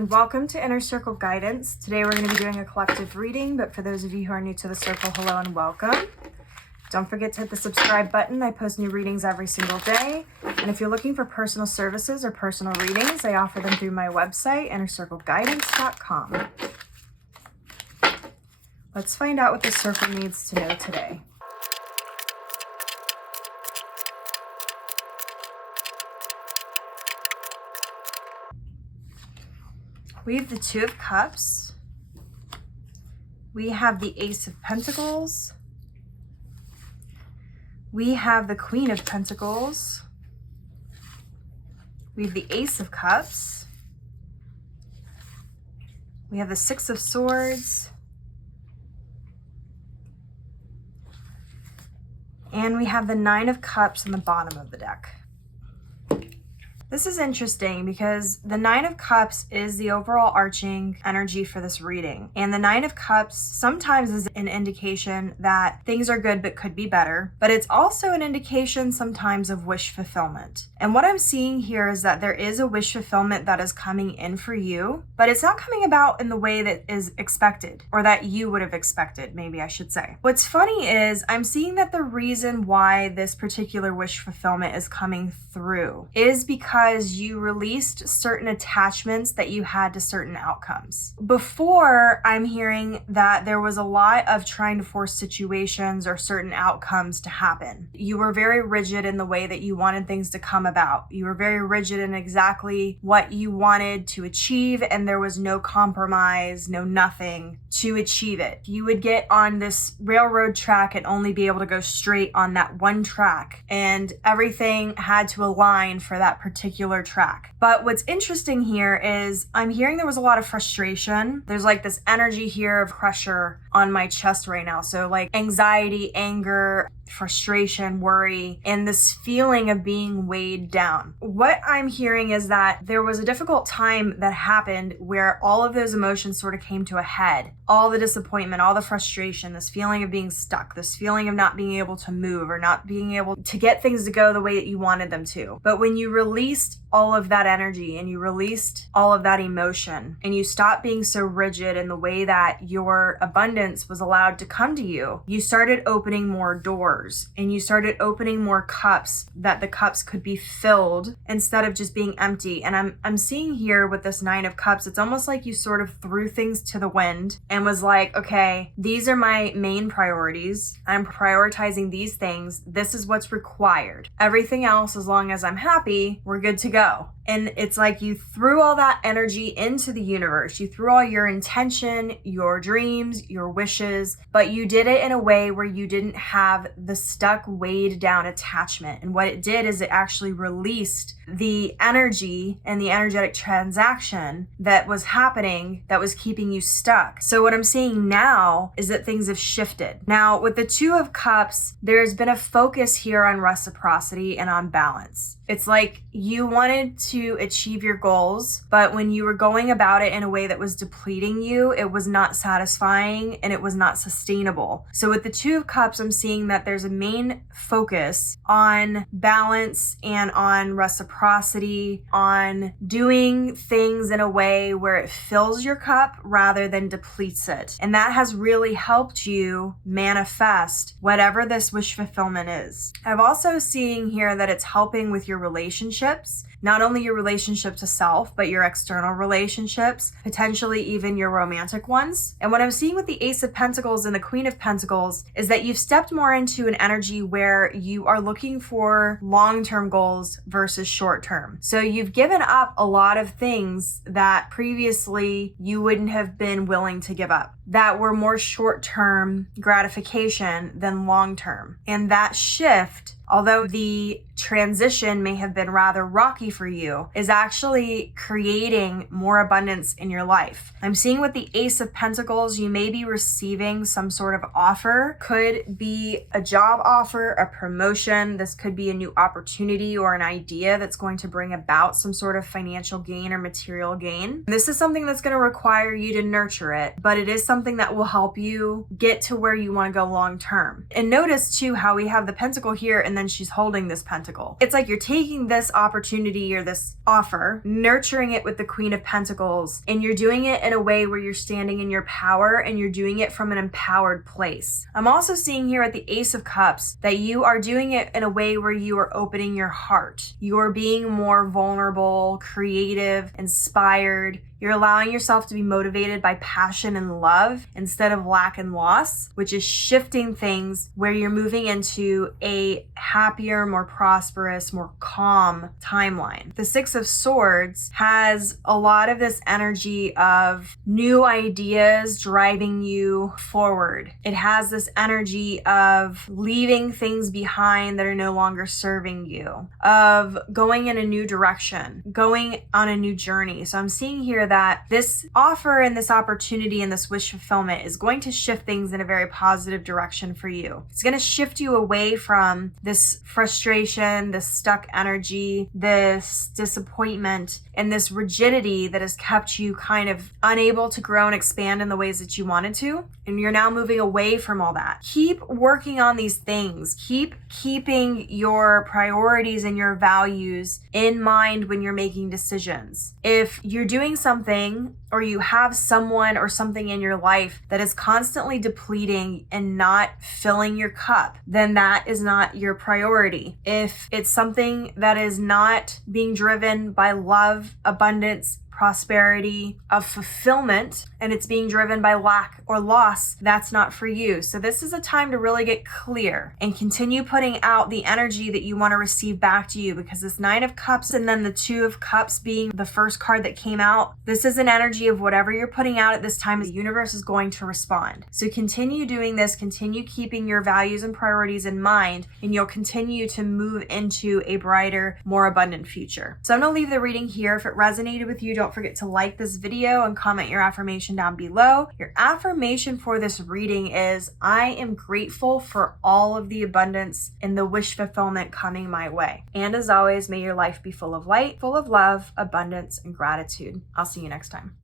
and welcome to Inner Circle Guidance. Today we're going to be doing a collective reading, but for those of you who are new to the circle, hello and welcome. Don't forget to hit the subscribe button. I post new readings every single day. And if you're looking for personal services or personal readings, I offer them through my website, innercircleguidance.com. Let's find out what the circle needs to know today. We have the Two of Cups. We have the Ace of Pentacles. We have the Queen of Pentacles. We have the Ace of Cups. We have the Six of Swords. And we have the Nine of Cups on the bottom of the deck. This is interesting because the Nine of Cups is the overall arching energy for this reading. And the Nine of Cups sometimes is an indication that things are good but could be better. But it's also an indication sometimes of wish fulfillment. And what I'm seeing here is that there is a wish fulfillment that is coming in for you, but it's not coming about in the way that is expected, or that you would have expected, maybe I should say. What's funny is I'm seeing that the reason why this particular wish fulfillment is coming through is because you released certain attachments that you had to certain outcomes. Before, I'm hearing that there was a lot of trying to force situations or certain outcomes to happen. You were very rigid in the way that you wanted things to come about. You were very rigid in exactly what you wanted to achieve, and there was no compromise, no nothing to achieve it. You would get on this railroad track and only be able to go straight on that one track, and everything had to align for that particular track. But what's interesting here is I'm hearing there was a lot of frustration. There's like this energy here of pressure on my chest right now. So like anxiety, anger, frustration, worry, and this feeling of being weighed down. What I'm hearing is that there was a difficult time that happened where all of those emotions sort of came to a head. All the disappointment, all the frustration, this feeling of being stuck, this feeling of not being able to move or not being able to get things to go the way that you wanted them to. But when you released all of that energy and you released all of that emotion and you stopped being so rigid in the way that your abundance was allowed to come to you, you started opening more doors and you started opening more cups, that the cups could be filled instead of just being empty. And I'm seeing here with this Nine of Cups, it's almost like you sort of threw things to the wind and was like, okay, these are my main priorities. I'm prioritizing these things. This is what's required. Everything else, as long as I'm happy, we're good to go. And it's like you threw all that energy into the universe. You threw all your intention, your dreams, your wishes, but you did it in a way where you didn't have the stuck, weighed down attachment. And what it did is it actually released the energy and the energetic transaction that was happening that was keeping you stuck. So what I'm seeing now is that things have shifted. Now, with the Two of Cups, there's been a focus here on reciprocity and on balance. It's like you wanted to achieve your goals, but when you were going about it in a way that was depleting you, it was not satisfying and it was not sustainable. So with the Two of Cups, I'm seeing that there's a main focus on balance and on reciprocity, on doing things in a way where it fills your cup rather than depletes it. And that has really helped you manifest whatever this wish fulfillment is. I'm also seeing here that it's helping with your relationships, not only your relationship to self, but your external relationships, potentially even your romantic ones. And what I'm seeing with the Ace of Pentacles and the Queen of Pentacles is that you've stepped more into an energy where you are looking for long-term goals versus short-term. So you've given up a lot of things that previously you wouldn't have been willing to give up, that were more short-term gratification than long-term. And that shift, although the transition may have been rather rocky for you, is actually creating more abundance in your life. I'm seeing with the Ace of Pentacles, you may be receiving some sort of offer. Could be a job offer, a promotion. This could be a new opportunity or an idea that's going to bring about some sort of financial gain or material gain. This is something that's going to require you to nurture it, but it is something that will help you get to where you want to go long term. And notice too how we have the Pentacle here and then she's holding this pentacle. It's like you're taking this opportunity or this offer, nurturing it with the Queen of Pentacles, and you're doing it in a way where you're standing in your power and you're doing it from an empowered place. I'm also seeing here at the Ace of Cups that you are doing it in a way where you are opening your heart. You're being more vulnerable, creative, inspired. You're allowing yourself to be motivated by passion and love instead of lack and loss, which is shifting things where you're moving into a happier, more prosperous, more calm timeline. The Six of Swords has a lot of this energy of new ideas driving you forward. It has this energy of leaving things behind that are no longer serving you, of going in a new direction, going on a new journey. So I'm seeing here that this offer and this opportunity and this wish fulfillment is going to shift things in a very positive direction for you. It's going to shift you away from this frustration, this stuck energy, this disappointment, and this rigidity that has kept you kind of unable to grow and expand in the ways that you wanted to. And you're now moving away from all that. Keep working on these things. Keep keeping your priorities and your values in mind when you're making decisions. If you're doing something or you have someone or something in your life that is constantly depleting and not filling your cup, then that is not your priority. If it's something that is not being driven by love, abundance, prosperity, of fulfillment, and it's being driven by lack or loss, that's not for you. So this is a time to really get clear and continue putting out the energy that you want to receive back to you, because this Nine of Cups and then the Two of Cups being the first card that came out, this is an energy of whatever you're putting out at this time, the universe is going to respond. So continue doing this, continue keeping your values and priorities in mind, and you'll continue to move into a brighter, more abundant future. So I'm going to leave the reading here. If it resonated with you, don't forget to like this video and comment your affirmation down below. Your affirmation for this reading is, I am grateful for all of the abundance and the wish fulfillment coming my way. And as always, may your life be full of light, full of love, abundance, and gratitude. I'll see you next time.